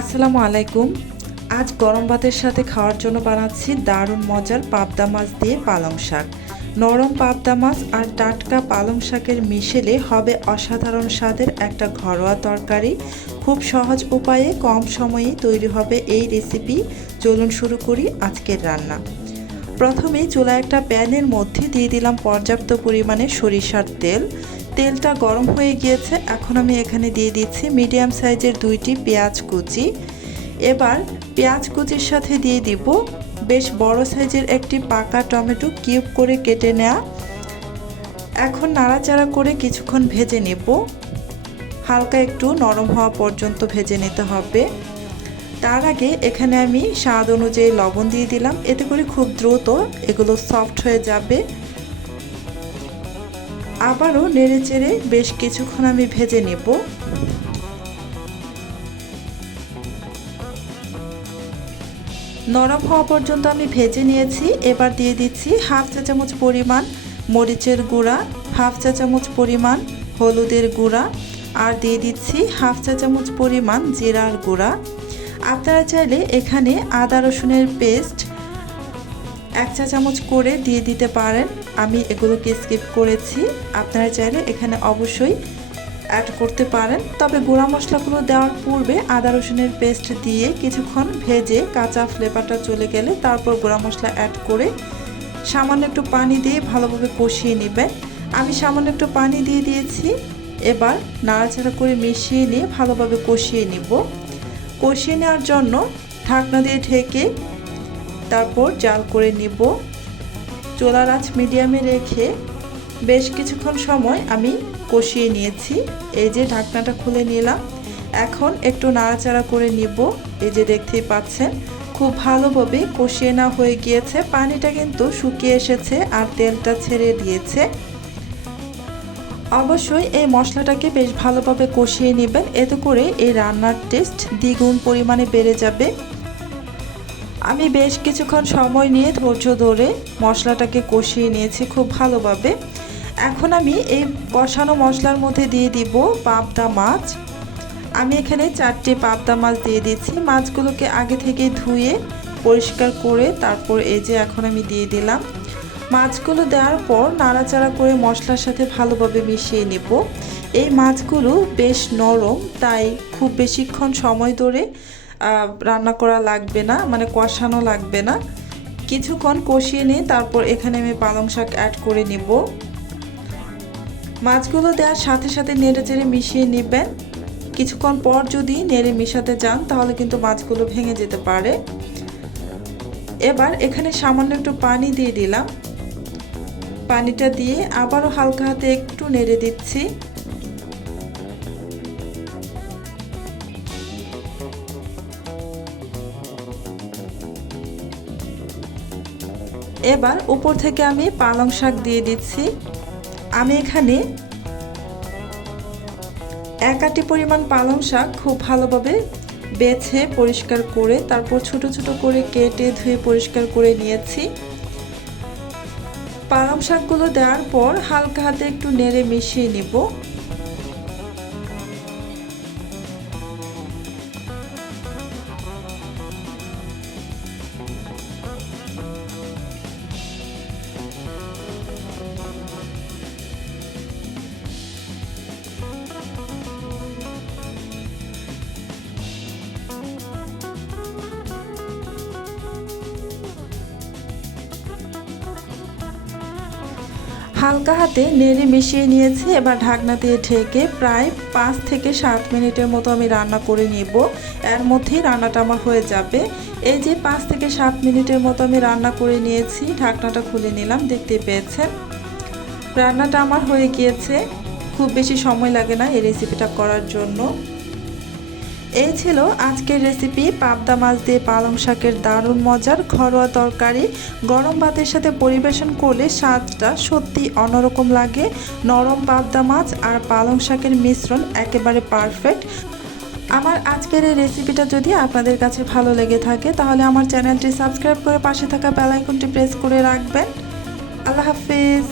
আসসালামু আলাইকুম। আজ গরম ভাতের সাথে খাওয়ার জন্য বানাচ্ছি দারুণ মজার পাবদা মাছ দিয়ে পালং শাক। নরম পাবদা মাছ আর টাটকা পালং শাকের মিশেলে হবে অসাধারণ স্বাদের একটা ঘরোয়া তরকারি। খুব সহজ উপায়ে কম সময়ে তৈরি হবে এই রেসিপি। চলুন শুরু করি আজকের রান্না। প্রথমে চুলায় একটা প্যানের মধ্যে দিয়ে দিলাম পর্যাপ্ত পরিমাণে সরিষার তেল। তেলটা গরম হয়ে গিয়েছে, এখন আমি এখানে দিয়ে দিচ্ছি মিডিয়াম সাইজের 2টি পেঁয়াজ কুচি। এবার পেঁয়াজ কুচির সাথে দিয়ে দিব বেশ বড় সাইজের একটি পাকা টমেটো কিউব করে কেটে নেওয়া। এখন নাড়াচাড়া করে কিছুক্ষণ ভেজে নেব, হালকা একটু নরম হওয়া পর্যন্ত ভেজে নিতে হবে। তার আগে এখানে আমি স্বাদ অনুযায়ী লবণ দিয়ে দিলাম, এতে করে খুব দ্রুত এগুলো সফট হয়ে যাবে। আবারও নেড়েচেড়ে বেশ কিছুক্ষণ আমি ভেজে নেব। নরম হওয়া পর্যন্ত আমি ভেজে নিয়েছি। এবার দিয়ে দিচ্ছি হাফ চা চামচ পরিমাণ মরিচের গুঁড়া, হাফ চা চামচ পরিমাণ হলুদের গুঁড়া, আর দিয়ে দিচ্ছি হাফ চা চামচ পরিমাণ জিরার গুঁড়া। আপনারা চাইলে এখানে আদা রসুনের পেস্ট 1 চা চামচ করে দিয়ে দিতে পারেন, আমি এগুলোকে স্কিপ করেছি। আপনারা চাইলে এখানে অবশ্যই অ্যাড করতে পারেন, তবে গুঁড়া মশলাগুলো দেওয়ার পূর্বে আদা রসুনের পেস্ট দিয়ে কিছুক্ষণ ভেজে কাঁচা ফ্লেভারটা চলে গেলে তারপর গুঁড়া মশলা অ্যাড করে সামান্য একটু পানি দিয়ে ভালোভাবে কষিয়ে নেবেন। আমি সামান্য একটু পানি দিয়ে দিয়েছি। এবার নাড়াচাড়া করে মিশিয়ে নিয়ে ভালোভাবে কষিয়ে নিব। কষিয়ে নেওয়ার জন্য ঢাকনা দিয়ে ঢেকে তারপর জাল করে নিব। চুলার আঁচ মিডিয়ামে রেখে বেশ কিছুক্ষণ সময় আমি কষিয়ে নিয়েছি। এই যে ঢাকনাটা খুলে নিলাম, এখন একটু নাড়াচাড়া করে নিব। এই যে দেখতেই পাচ্ছেন খুব ভালোভাবে কষিয়ে নেওয়া হয়ে গিয়েছে, পানিটা কিন্তু শুকিয়ে এসেছে আর তেলটা ছেড়ে দিয়েছে। অবশ্যই এই মশলাটাকে বেশ ভালোভাবে কষিয়ে নেবেন, এতে করে এই রান্নার টেস্ট দ্বিগুণ পরিমাণে বেড়ে যাবে। আমি বেশ কিছুক্ষণ সময় নিয়ে ধৈর্য ধরে মশলাটাকে কষিয়ে নিয়েছি খুব ভালোভাবে। এখন আমি এই কষানো মশলার মধ্যে দিয়ে দিব পাবদা মাছ। আমি এখানে 4টি পাবদা মাছ দিয়ে দিচ্ছি। মাছগুলোকে আগে থেকে ধুয়ে পরিষ্কার করে তারপর এই যে এখন আমি দিয়ে দিলাম। মাছগুলো দেওয়ার পর নাড়াচাড়া করে মশলার সাথে ভালোভাবে মিশিয়ে নেব। এই মাছগুলো বেশ নরম, তাই খুব বেশিক্ষণ সময় ধরে রান্না করা লাগবে না, মানে কষানো লাগবে না। কিছুক্ষণ কষিয়ে নিয়ে তারপর এখানে আমি পালং শাক অ্যাড করে নেব। মাছগুলো দেওয়ার সাথে সাথে নেড়ে চেড়ে মিশিয়ে নেবেন। কিছুক্ষণ পর যদি নেড়ে মিশাতে যান তাহলে কিন্তু মাছগুলো ভেঙে যেতে পারে। এবার এখানে সামান্য একটু পানি দিয়ে দিলাম। পানিটা দিয়ে আবারও হালকা হাতে একটু নেড়ে দিচ্ছি। এবার উপর থেকে আমি পালং শাক দিয়ে দিচ্ছি। আমি এখানে 1 আটি পরিমাণ পালং শাক খুব ভালোভাবে বেছে পরিষ্কার করে তারপর ছোট ছোট করে কেটে ধুয়ে পরিষ্কার করে নিয়েছি। পালং শাকগুলো দেওয়ার পর হালকা হাতে একটু নেড়ে মিশিয়ে নিব। হালকা হাতে নেড়ে মিশিয়ে নিয়েছি। এবার ঢাকনা দিয়ে ঢেকে প্রায় 5 থেকে 7 মিনিটের মতো আমি রান্না করে নিব। এর মধ্যেই রান্নাটা আমার হয়ে যাবে। এই যে 5 থেকে 7 মিনিটের মতো আমি রান্না করে নিয়েছি, ঢাকনাটা খুলে নিলাম, দেখতে পেয়েছেন রান্নাটা আমার হয়ে গিয়েছে। খুব বেশি সময় লাগে না এই রেসিপিটা করার জন্য। এই ছিল আজকের রেসিপি পাবদা মাছ দিয়ে পালং শাকের দারুণ মজার ঘরোয়া তরকারি। গরম ভাতের সাথে পরিবেশন করলে স্বাদটা সত্যি অন্যরকম লাগে। নরম পাবদা মাছ আর পালং শাকের মিশ্রণ একেবারে পারফেক্ট। আমার আজকের এই রেসিপিটা যদি আপনাদের কাছে ভালো লেগে থাকে তাহলে আমার চ্যানেলটি সাবস্ক্রাইব করে পাশে থাকা বেল আইকনটি প্রেস করে রাখবেন। আল্লাহ হাফেজ।